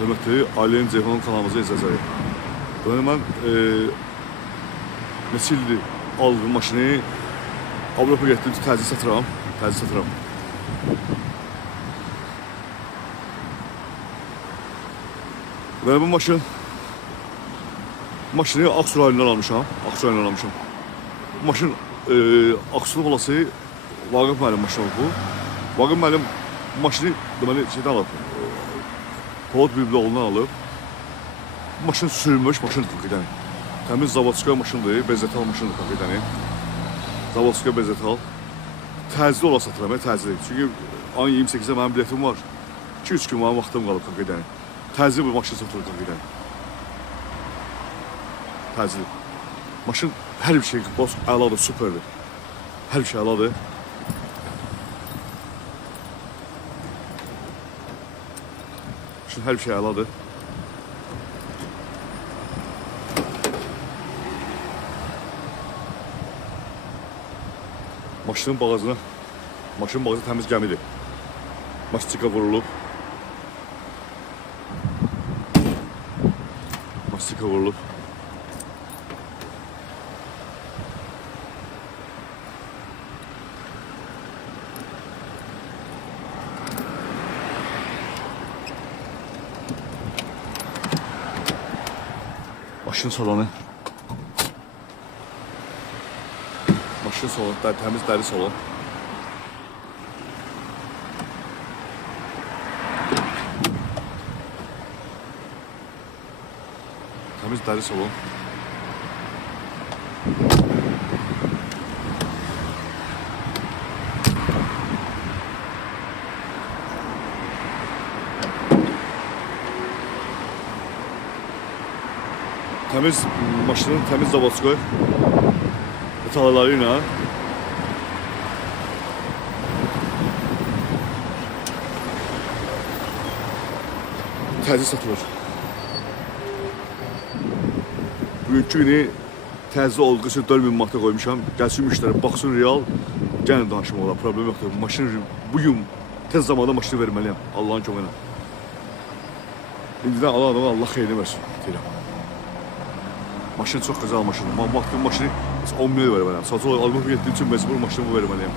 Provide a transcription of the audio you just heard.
Hörmətli Ailənin Ceyhun kanalımıza izləyəcək. Böyle mən neçə ildir aldığım maşını Avropa getdim, təzyiq satıram. Ve bu maşını Aksu rayonundan almışam. Bu maşın Aksu olası Vaqif müəllim maşını bu. Vaqif müəllim bu maşını deməli şeydən alıb. Polad Bibloğlu'ndan alıb. Bu maşın sürülmüş maşın hakikaten. Temiz Zavodskoy maşındır, Bezetal maşındır hakikaten. Zavodskoy Bezetal. Təzli ola satıram, təzli. Çünkü ayın 28'də mənim biletim var. 2-3 gün mənim vaxtım qalıb hakikaten. Təzli bir maşın satılır hakikaten. Təzli. Maşın her bir şey əladır, süperdir. Her bir şey əladır. Maşın her bir şey əladır. Maşının bağazına, maşının bağazı təmiz gəmidir. Mastika vurulub. Mastika vurulub. Maşın salonu. Maşın salonu, temiz deri salon. Temiz deri salon. Temiz maşının temiz Zavodskoy detaylarıyla təzyiq satılır. Bugünkü günü təzyiq olduğu üçün 4000 manata qoymuşam. Gəlsin müştəri, baxsın real, gəlin danışım olar, problem yoxdur. Maşın bugün tez zamanda maşını verməliyəm, Allahın köməyi ilə. İndidən alan adama Allah xeyrini versin deyirəm. Maşın çok güzel maşın. Vaxtın maşını 10 milyon verməliyəm. Sadəcə olaraq Avropa getdiyim üçün məcbur maşını verməliyəm.